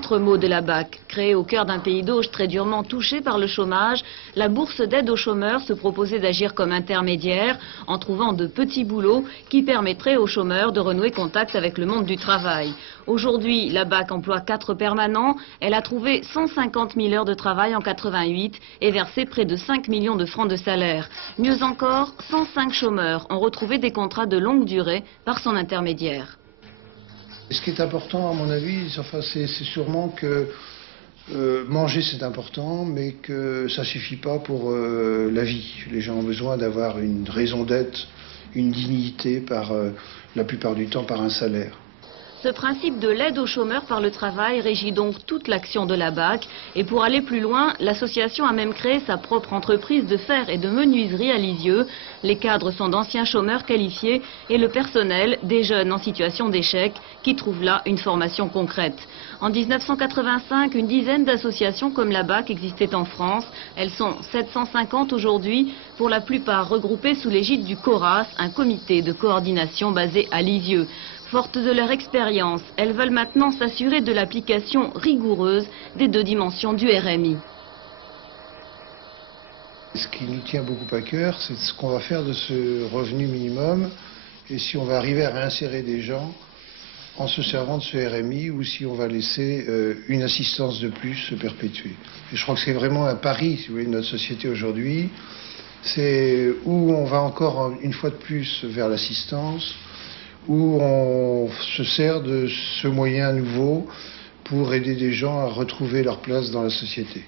maître mot de la BAC. Créée au cœur d'un pays d'Auge très durement touché par le chômage, la bourse d'aide aux chômeurs se proposait d'agir comme intermédiaire en trouvant de petits boulots qui permettraient aux chômeurs de renouer contact avec le monde du travail. Aujourd'hui, la BAC emploie 4 permanents. Elle a trouvé 150 000 heures de travail en 88 et versé près de 5 millions de francs de salaire. Mieux encore, 105 chômeurs ont retrouvé des contrats de longue durée par son intermédiaire. Ce qui est important, à mon avis, c'est sûrement que manger c'est important, mais que ça ne suffit pas pour la vie. Les gens ont besoin d'avoir une raison d'être, une dignité, la plupart du temps par un salaire. Ce principe de l'aide aux chômeurs par le travail régit donc toute l'action de la BAC. Et pour aller plus loin, l'association a même créé sa propre entreprise de fer et de menuiserie à Lisieux. Les cadres sont d'anciens chômeurs qualifiés et le personnel, des jeunes en situation d'échec, qui trouvent là une formation concrète. En 1985, une dizaine d'associations comme la BAC existaient en France. Elles sont 750 aujourd'hui, pour la plupart regroupées sous l'égide du CORAS, un comité de coordination basé à Lisieux. Fortes de leur expérience, elles veulent maintenant s'assurer de l'application rigoureuse des 2 dimensions du RMI. Ce qui nous tient beaucoup à cœur, c'est ce qu'on va faire de ce revenu minimum et si on va arriver à réinsérer des gens en se servant de ce RMI ou si on va laisser une assistance de plus se perpétuer. Et je crois que c'est vraiment un pari, si vous voulez, de notre société aujourd'hui. C'est où on va encore une fois de plus vers l'assistance, où on se sert de ce moyen nouveau pour aider des gens à retrouver leur place dans la société.